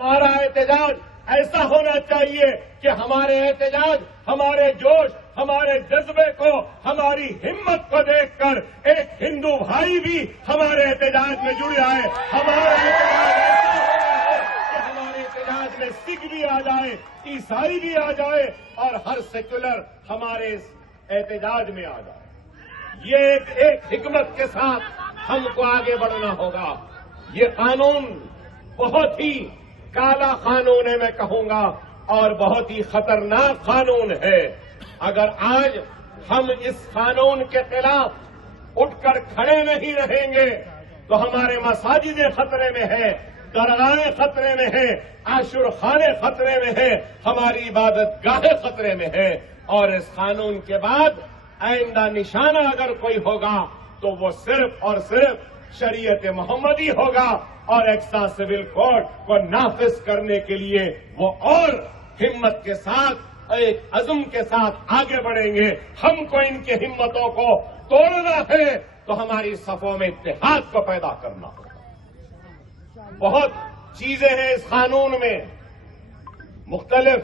ہمارا احتجاج ایسا ہونا چاہیے کہ ہمارے احتجاج، ہمارے جوش، ہمارے جذبے کو، ہماری ہمت کو دیکھ کر ایک ہندو بھائی بھی ہمارے احتجاج میں جڑ جائے. ہمارا احتجاج ایسا ہونا ہے کہ ہمارے احتجاج میں سکھ بھی آ جائے، عیسائی بھی آ جائے اور ہر سیکولر ہمارے احتجاج میں آ جائے. یہ ایک حکمت کے ساتھ ہم کو آگے بڑھنا ہوگا. یہ قانون بہت ہی کالا قانون ہے میں کہوں گا، اور بہت ہی خطرناک قانون ہے. اگر آج ہم اس قانون کے خلاف اٹھ کر کھڑے نہیں رہیں گے تو ہمارے مساجدیں خطرے میں ہیں، درگاہیں خطرے میں ہیں، عاشور خانے خطرے میں ہیں، ہماری عبادت گاہیں خطرے میں ہیں. اور اس قانون کے بعد آئندہ نشانہ اگر کوئی ہوگا تو وہ صرف اور صرف شریعت محمدی ہوگا، اور ایکسا سول کوڈ کو نافذ کرنے کے لیے وہ اور ہمت کے ساتھ، ایک عزم کے ساتھ آگے بڑھیں گے. ہم کو ان کی ہمتوں کو توڑنا ہے تو ہماری صفوں میں اتحاد کو پیدا کرنا ہوگا. بہت چیزیں ہیں اس قانون میں. مختلف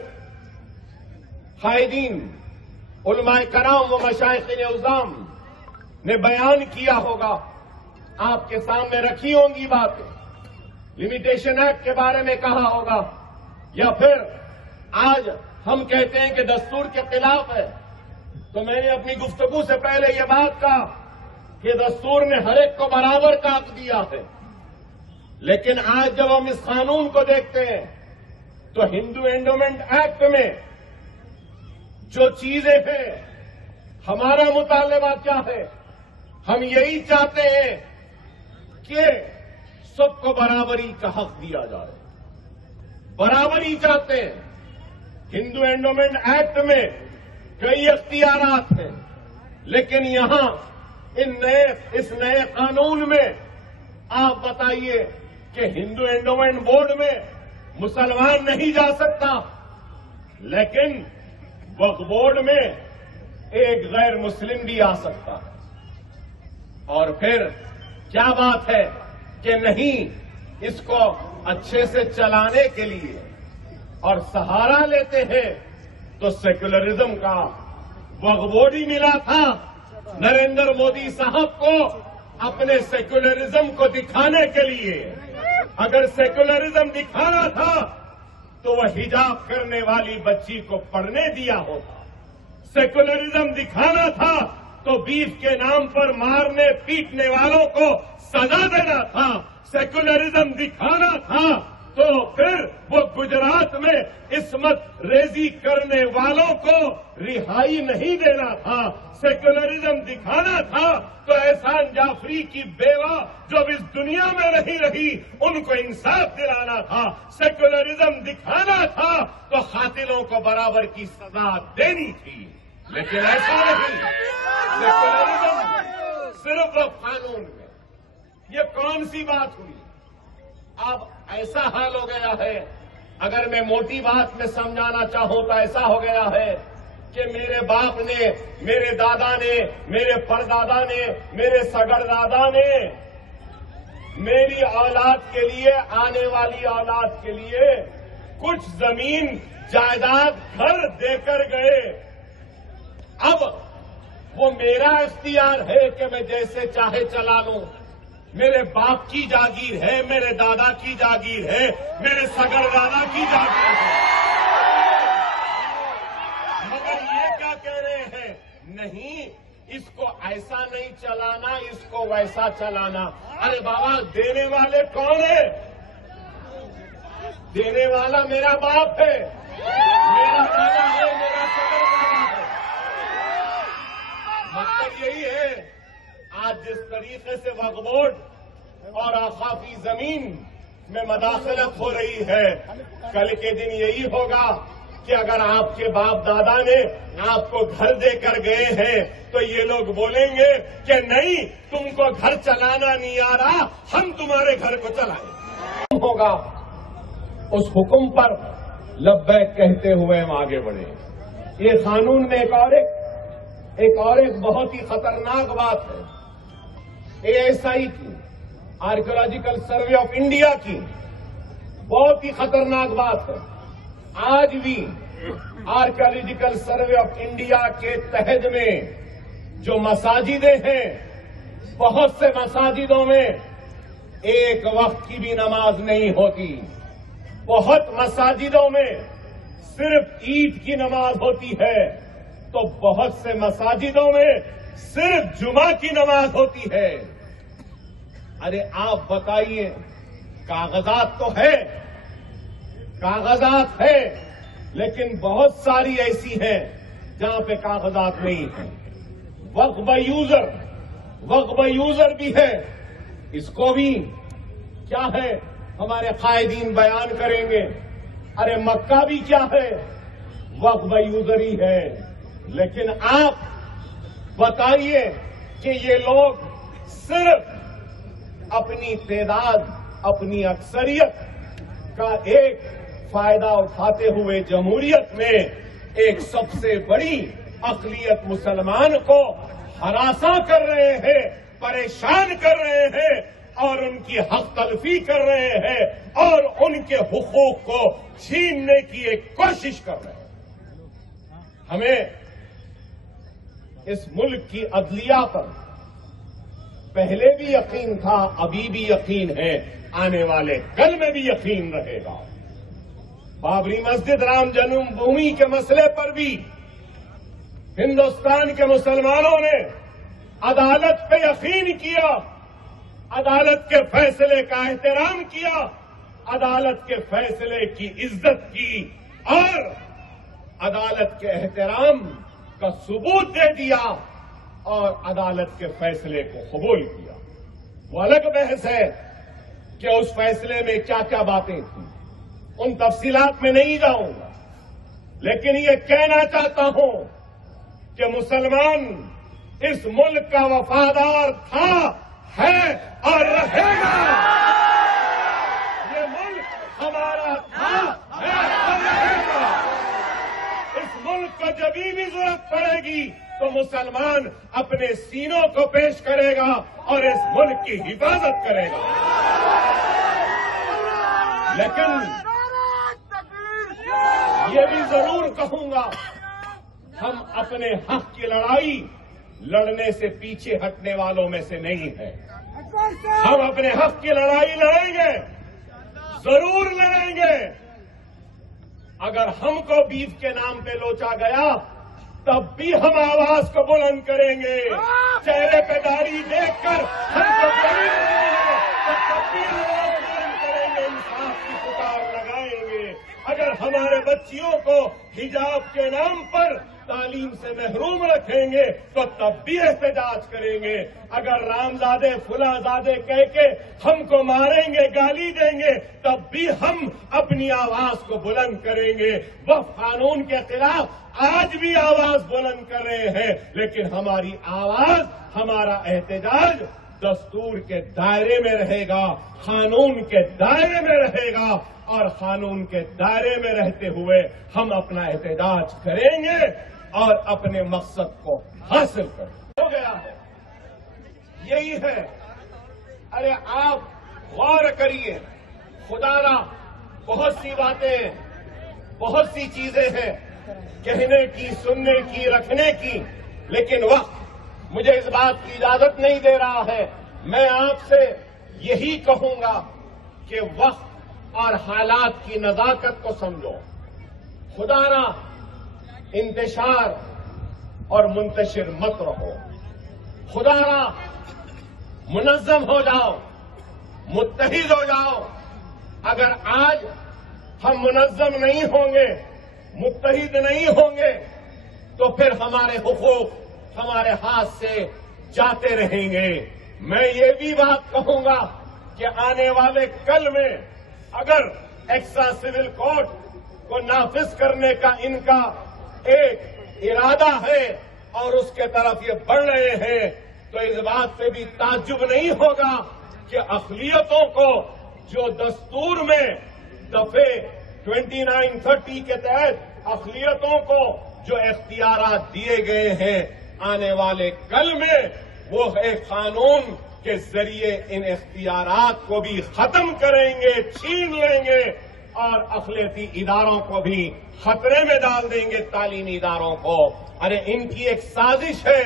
قائدین، علماء کرام و مشائخین اعظام نے بیان کیا ہوگا، آپ کے سامنے رکھی ہوں گی باتیں. لمیٹیشن ایکٹ کے بارے میں کہا ہوگا، یا پھر آج ہم کہتے ہیں کہ دستور کے خلاف ہے. تو میں نے اپنی گفتگو سے پہلے یہ بات کہا کہ دستور نے ہر ایک کو برابر کا حق دیا ہے. لیکن آج جب ہم اس قانون کو دیکھتے ہیں تو ہندو اینڈومنٹ ایکٹ میں جو چیزیں ہیں، ہمارا مطالبہ کیا ہے؟ ہم یہی چاہتے ہیں کہ سب کو برابری کا حق دیا جائے. برابری چاہتے ہیں. ہندو اینڈومنٹ ایکٹ میں کئی اختیارات ہیں، لیکن یہاں اس نئے قانون میں آپ بتائیے کہ ہندو اینڈومنٹ بورڈ میں مسلمان نہیں جا سکتا، لیکن وقف بورڈ میں ایک غیر مسلم بھی آ سکتا ہے. اور پھر کیا بات ہے کہ نہیں، اس کو اچھے سے چلانے کے لیے اور سہارا لیتے ہیں تو سیکولرزم کا وقف بورڈ ہی ملا تھا نریندر مودی صاحب کو اپنے سیکولرزم کو دکھانے کے لیے. اگر سیکولرزم دکھانا تھا تو وہ حجاب کرنے والی بچی کو پڑھنے دیا ہوتا. سیکولرزم دکھانا تھا تو بیف کے نام پر مارنے پیٹنے والوں کو سزا دینا تھا. سیکولرزم دکھانا تھا تو پھر وہ گجرات میں عصمت ریزی کرنے والوں کو رہائی نہیں دینا تھا. سیکولرزم دکھانا تھا تو احسان جعفری کی بیوہ جو اس دنیا میں نہیں رہی ان کو انصاف دلانا تھا. سیکولرزم دکھانا تھا تو قاتلوں کو برابر کی سزا دینی تھی، لیکن ایسا نہیں. سیکولرزم صرف قانون میں. یہ کون سی بات ہوئی؟ اب ایسا حال ہو گیا ہے، اگر میں موٹی بات میں سمجھانا چاہوں تو ایسا ہو گیا ہے کہ میرے باپ نے، میرے دادا نے، میرے پردادا نے، میرے سگڑ دادا نے میری اولاد کے لیے، آنے والی اولاد کے لیے کچھ زمین جائیداد گھر دے کر گئے. اب وہ میرا اختیار ہے کہ میں جیسے چاہے چلا لوں. میرے باپ کی جاگیر ہے، میرے دادا کی جاگیر ہے، میرے سگڑ دادا کی جاگیر ہے. مگر یہ کیا کہہ رہے ہیں؟ نہیں، اس کو ایسا نہیں چلانا، اس کو ویسا چلانا. ارے بابا، دینے والے کون ہیں؟ دینے والا میرا باپ ہے، میرا دادا ہے، میرا سگڑ دادا ہے. مطلب یہی ہے، آج جس طریقے سے وقف بورڈ اور آفاقی زمین میں مداخلت ہو رہی ہے، کل کے دن یہی ہوگا کہ اگر آپ کے باپ دادا نے آپ کو گھر دے کر گئے ہیں تو یہ لوگ بولیں گے کہ نہیں، تم کو گھر چلانا نہیں آ رہا، ہم تمہارے گھر کو چلائیں. ہوگا اس حکم پر لبیک کہتے ہوئے ہم آگے بڑھے. یہ قانون میں ایک بہت ہی خطرناک بات ہے. ASI کی، آرکیولوجیکل سروے آف انڈیا کی بہت ہی خطرناک بات ہے. آج بھی آرکیالوجیکل سروے آف انڈیا کے تحت میں جو مساجدیں ہیں، بہت سے مساجدوں میں ایک وقت کی بھی نماز نہیں ہوتی. بہت مساجدوں میں صرف عید کی نماز ہوتی ہے، تو بہت سے مساجدوں میں صرف جمعہ کی نماز ہوتی ہے. ارے آپ بتائیے، کاغذات تو ہے، کاغذات ہے، لیکن بہت ساری ایسی ہیں جہاں پہ کاغذات نہیں ہیں. وقف بہ یوزر بھی ہے، اس کو بھی کیا ہے ہمارے قائدین بیان کریں گے. ارے مکہ بھی کیا ہے، وقف بہ یوزر ہی ہے. لیکن آپ بتائیے کہ یہ لوگ صرف اپنی تعداد، اپنی اکثریت کا ایک فائدہ اٹھاتے ہوئے جمہوریت میں ایک سب سے بڑی اقلیت مسلمان کو ہراساں کر رہے ہیں، پریشان کر رہے ہیں، اور ان کی حق تلفی کر رہے ہیں، اور ان کے حقوق کو چھیننے کی ایک کوشش کر رہے ہیں. ہمیں اس ملک کی عدلیہ پر پہلے بھی یقین تھا، ابھی بھی یقین ہے، آنے والے کل میں بھی یقین رہے گا. بابری مسجد، رام جنم بھومی کے مسئلے پر بھی ہندوستان کے مسلمانوں نے عدالت پہ یقین کیا، عدالت کے فیصلے کا احترام کیا، عدالت کے فیصلے کی عزت کی، اور عدالت کے احترام کا ثبوت دے دیا، اور عدالت کے فیصلے کو قبول کیا. وہ الگ بحث ہے کہ اس فیصلے میں کیا کیا باتیں تھیں، ان تفصیلات میں نہیں جاؤں گا. لیکن یہ کہنا چاہتا ہوں کہ مسلمان اس ملک کا وفادار تھا، ہے اور رہے گا. یہ ملک ہمارا تھا، ہے اور رہے گا. اس ملک کو جب بھی ضرورت پڑے گی تو مسلمان اپنے سینوں کو پیش کرے گا اور اس ملک کی حفاظت کرے گا. لیکن یہ بھی ضرور کہوں گا، ہم اپنے حق کی لڑائی لڑنے سے پیچھے ہٹنے والوں میں سے نہیں ہیں. ہم اپنے حق کی لڑائی لڑیں گے، ضرور لڑیں گے. اگر ہم کو بیف کے نام پہ لوچا گیا تب بھی ہم آواز کو بلند کریں گے. چہرے پہ داڑھی دیکھ کر ہم کو بلند کریں گے، تب بھی آواز بلند کریں گے، انصاف کی پکار لگائیں گے. اگر ہمارے بچیوں کو حجاب کے نام پر تعلیم سے محروم رکھیں گے تو تب بھی احتجاج کریں گے. اگر رامزادے فلاں-زادے کہہ کے ہم کو ماریں گے، گالی دیں گے، تب بھی ہم اپنی آواز کو بلند کریں گے. وقف قانون کے خلاف آج بھی آواز بلند کر رہے ہیں، لیکن ہماری آواز، ہمارا احتجاج دستور کے دائرے میں رہے گا، قانون کے دائرے میں رہے گا، اور قانون کے دائرے میں رہتے ہوئے ہم اپنا احتجاج کریں گے اور اپنے مقصد کو حاصل کریں گے. ہو گیا ہے، یہی ہے. ارے آپ غور کریے، خدا را بہت سی باتیں، بہت سی چیزیں ہیں کہنے کی، سننے کی، رکھنے کی، لیکن وقت مجھے اس بات کی اجازت نہیں دے رہا ہے. میں آپ سے یہی کہوں گا کہ وقت اور حالات کی نزاکت کو سمجھو. خدا را انتشار اور منتشر مت رہو. خدا را منظم ہو جاؤ، متحد ہو جاؤ. اگر آج ہم منظم نہیں ہوں گے، متحد نہیں ہوں گے، تو پھر ہمارے حقوق ہمارے ہاتھ سے جاتے رہیں گے. میں یہ بھی بات کہوں گا کہ آنے والے کل میں اگر ایکسٹرا سول کوڈ کو نافذ کرنے کا ان کا ایک ارادہ ہے اور اس کے طرف یہ بڑھ رہے ہیں، تو اس بات پہ بھی تعجب نہیں ہوگا کہ اقلیتوں کو جو دستور میں دفعے 2930 کے تحت اقلیتوں کو جو اختیارات دیے گئے ہیں، آنے والے کل میں وہ ایک قانون کے ذریعے ان اختیارات کو بھی ختم کریں گے، چھین لیں گے اور اقلیتی اداروں کو بھی خطرے میں ڈال دیں گے، تعلیمی اداروں کو۔ ارے ان کی ایک سازش ہے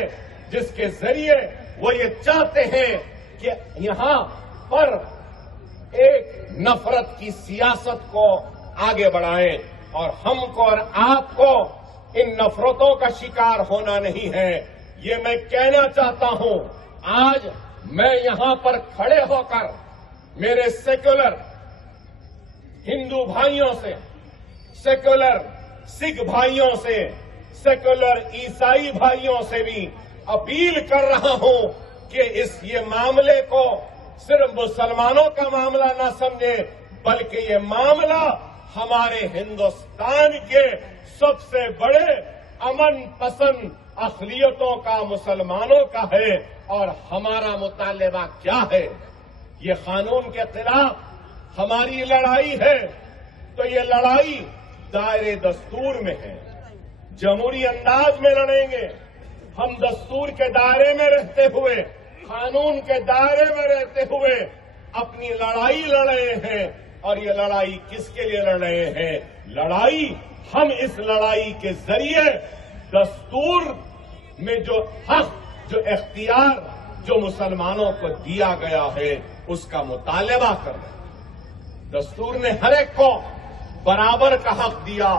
جس کے ذریعے وہ یہ چاہتے ہیں کہ یہاں پر ایک نفرت کی سیاست کو آگے بڑھائیں، اور ہم کو اور آپ کو ان نفرتوں کا شکار ہونا نہیں ہے۔ یہ میں کہنا چاہتا ہوں، آج میں یہاں پر کھڑے ہو کر میرے سیکولر ہندو بھائیوں سے، سیکولر سکھ بھائیوں سے، سیکولر عیسائی بھائیوں سے بھی اپیل کر رہا ہوں کہ یہ معاملے کو صرف مسلمانوں کا معاملہ نہ سمجھے، بلکہ یہ معاملہ ہمارے ہندوستان کے سب سے بڑے امن پسند اقلیتوں کا، مسلمانوں کا ہے۔ اور ہمارا مطالبہ کیا ہے؟ یہ قانون کے خلاف ہماری لڑائی ہے، تو یہ لڑائی دائرے دستور میں ہے، جمہوری انداز میں لڑیں گے۔ ہم دستور کے دائرے میں رہتے ہوئے، قانون کے دائرے میں رہتے ہوئے اپنی لڑائی لڑ رہے ہیں۔ اور یہ لڑائی کس کے لیے لڑ رہے ہیں؟ لڑائی ہم اس لڑائی کے ذریعے دستور میں جو حق، جو اختیار جو مسلمانوں کو دیا گیا ہے اس کا مطالبہ کر رہے ہیں۔ دستور نے ہر ایک کو برابر کا حق دیا،